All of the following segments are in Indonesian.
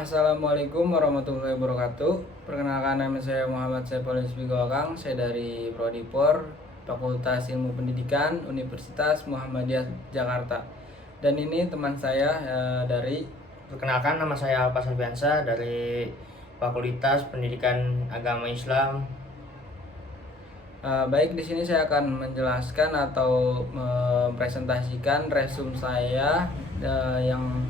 Assalamualaikum warahmatullahi wabarakatuh. Perkenalkan, nama saya Muhammad Saiful Isbigoakang. Saya dari Prodi POR, Fakultas Ilmu Pendidikan, Universitas Muhammadiyah Jakarta. Dan ini teman saya dari Perkenalkan, nama saya Alpas Alfiansa dari Fakultas Pendidikan Agama Islam. Baik, di sini saya akan menjelaskan atau mempresentasikan resume saya yang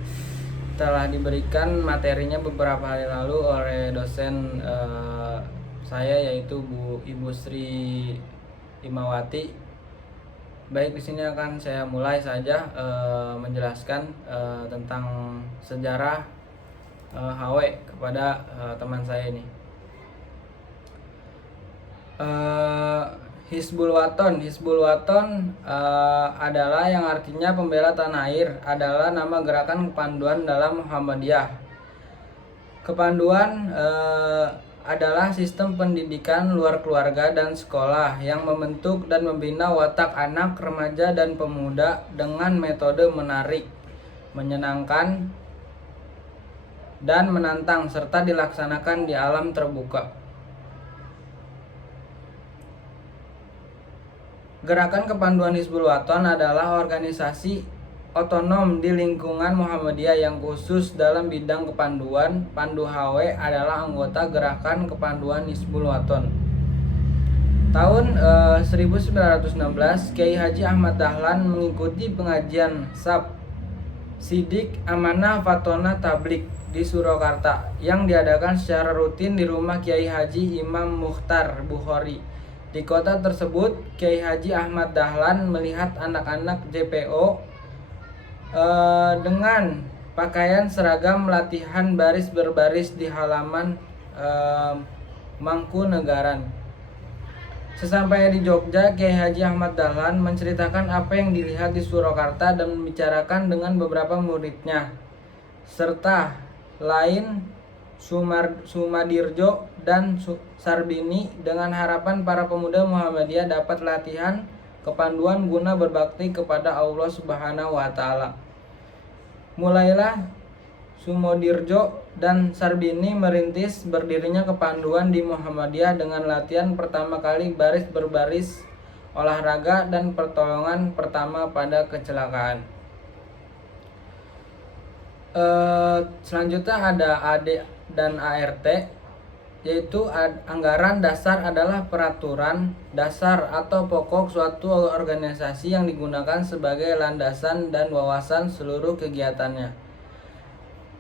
telah diberikan materinya beberapa hari lalu oleh dosen saya, yaitu Ibu Sri Imawati. Baik, di sini akan saya mulai saja menjelaskan tentang sejarah HW kepada teman saya ini. Hizbul Waton adalah yang artinya pembela tanah air, adalah nama gerakan kepanduan dalam Muhammadiyah. Kepanduan adalah sistem pendidikan luar keluarga dan sekolah yang membentuk dan membina watak anak, remaja, dan pemuda dengan metode menarik, menyenangkan, dan menantang, serta dilaksanakan di alam terbuka. Gerakan Kepanduan Hizbul Waton adalah organisasi otonom di lingkungan Muhammadiyah yang khusus dalam bidang kepanduan. Pandu HW adalah anggota Gerakan Kepanduan Hizbul Waton. Tahun 1916, Kiai Haji Ahmad Dahlan mengikuti pengajian SAP Sidik Amanah Fatona Tablik di Surakarta yang diadakan secara rutin di rumah Kiai Haji Imam Mukhtar Bukhari. Di kota tersebut, Kiai Haji Ahmad Dahlan melihat anak-anak JPO dengan pakaian seragam latihan baris berbaris di halaman Mangkunegaran. Sesampainya di Jogja, Kiai Haji Ahmad Dahlan menceritakan apa yang dilihat di Surakarta dan membicarakan dengan beberapa muridnya, serta lain Sumadirjo dan Sarbini, dengan harapan para pemuda Muhammadiyah dapat latihan kepanduan guna berbakti kepada Allah Subhanahu wa Ta'ala. Mulailah Sumodirjo dan Sarbini merintis berdirinya kepanduan di Muhammadiyah dengan latihan pertama kali baris berbaris, olahraga, dan pertolongan pertama pada kecelakaan. Selanjutnya ada AD dan ART, yaitu anggaran dasar adalah peraturan dasar atau pokok suatu organisasi yang digunakan sebagai landasan dan wawasan seluruh kegiatannya.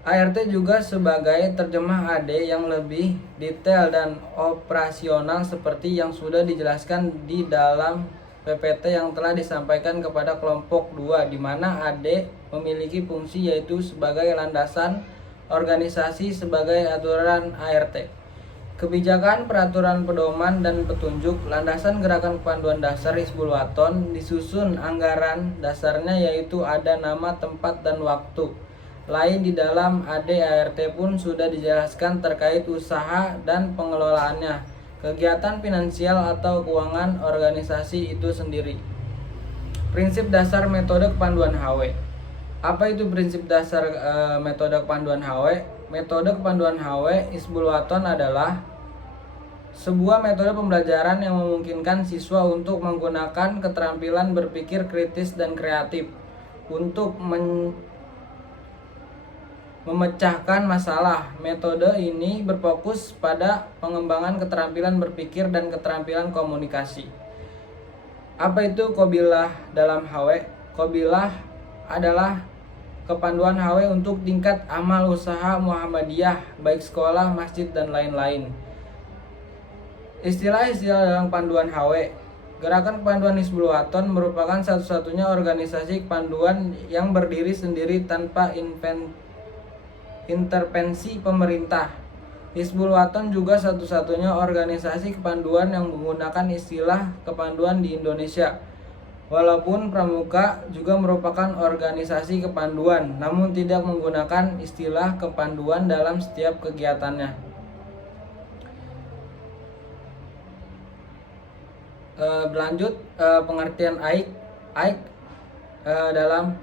ART juga sebagai terjemah AD yang lebih detail dan operasional seperti yang sudah dijelaskan di dalam PPT yang telah disampaikan kepada kelompok 2, di mana AD memiliki fungsi yaitu sebagai landasan organisasi sebagai aturan ART. Kebijakan, peraturan pedoman, dan petunjuk landasan gerakan kepanduan dasar Hizbul Waton disusun anggaran dasarnya, yaitu ada nama, tempat, dan waktu. Lain di dalam AD ART pun sudah dijelaskan terkait usaha dan pengelolaannya, kegiatan finansial atau keuangan organisasi itu sendiri. Prinsip dasar metode kepanduan HW. Apa itu prinsip dasar metode kepanduan HW? Metode kepanduan HW Hizbul Waton adalah sebuah metode pembelajaran yang memungkinkan siswa untuk menggunakan keterampilan berpikir kritis dan kreatif untuk memecahkan masalah. Metode ini berfokus pada pengembangan keterampilan berpikir dan keterampilan komunikasi. Apa itu Qobilah dalam HW? Qobilah adalah kepanduan HW untuk tingkat amal usaha Muhammadiyah, baik sekolah, masjid, dan lain-lain. Istilah-istilah dalam panduan HW. Gerakan Kepanduan Hizbul Waton merupakan satu-satunya organisasi kepanduan yang berdiri sendiri tanpa intervensi pemerintah. Hizbul Waton juga satu-satunya organisasi kepanduan yang menggunakan istilah kepanduan di Indonesia. Walaupun Pramuka juga merupakan organisasi kepanduan, namun tidak menggunakan istilah kepanduan dalam setiap kegiatannya. Berlanjut, pengertian AIK dalam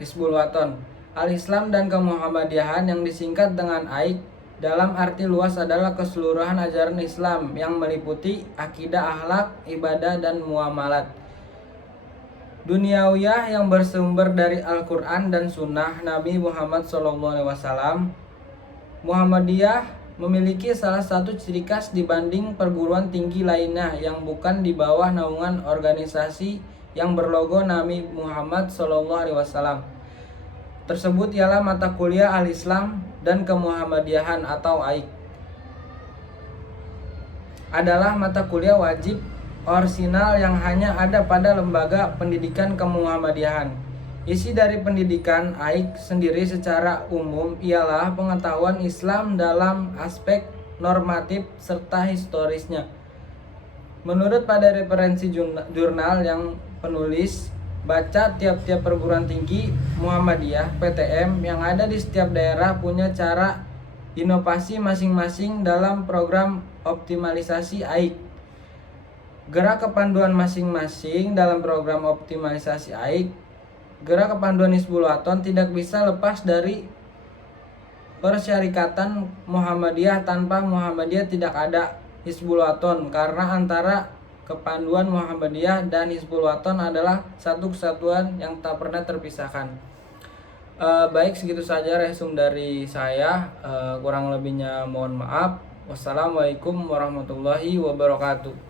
Hizbul Waton. Al-Islam dan Kemuhammadiyahan yang disingkat dengan AIK dalam arti luas adalah keseluruhan ajaran Islam yang meliputi akidah, akhlak, ibadah, dan muamalat duniawiyah yang bersumber dari Al-Quran dan Sunnah Nabi Muhammad SAW. Muhammadiyah memiliki salah satu ciri khas dibanding perguruan tinggi lainnya yang bukan di bawah naungan organisasi yang berlogo Nabi Muhammad SAW. Tersebut ialah mata kuliah Al-Islam dan Kemuhammadiyahan atau AIK adalah mata kuliah wajib orisinal yang hanya ada pada lembaga pendidikan Kemuhammadiyahan. Isi dari pendidikan AIK sendiri secara umum ialah pengetahuan Islam dalam aspek normatif serta historisnya. Menurut pada referensi jurnal yang penulis baca, tiap-tiap perguruan tinggi Muhammadiyah (PTM) yang ada di setiap daerah punya cara inovasi masing-masing dalam program optimalisasi AIK. Gerak kepanduan masing-masing dalam program optimalisasi AIK, gerak kepanduan Hizbul Wathon tidak bisa lepas dari persyarikatan Muhammadiyah. Tanpa Muhammadiyah tidak ada Hizbul Wathon, karena antara kepanduan Muhammadiyah dan Hizbul Wathon adalah satu kesatuan yang tak pernah terpisahkan. Baik, segitu saja resum dari saya. Kurang lebihnya mohon maaf. Wassalamualaikum warahmatullahi wabarakatuh.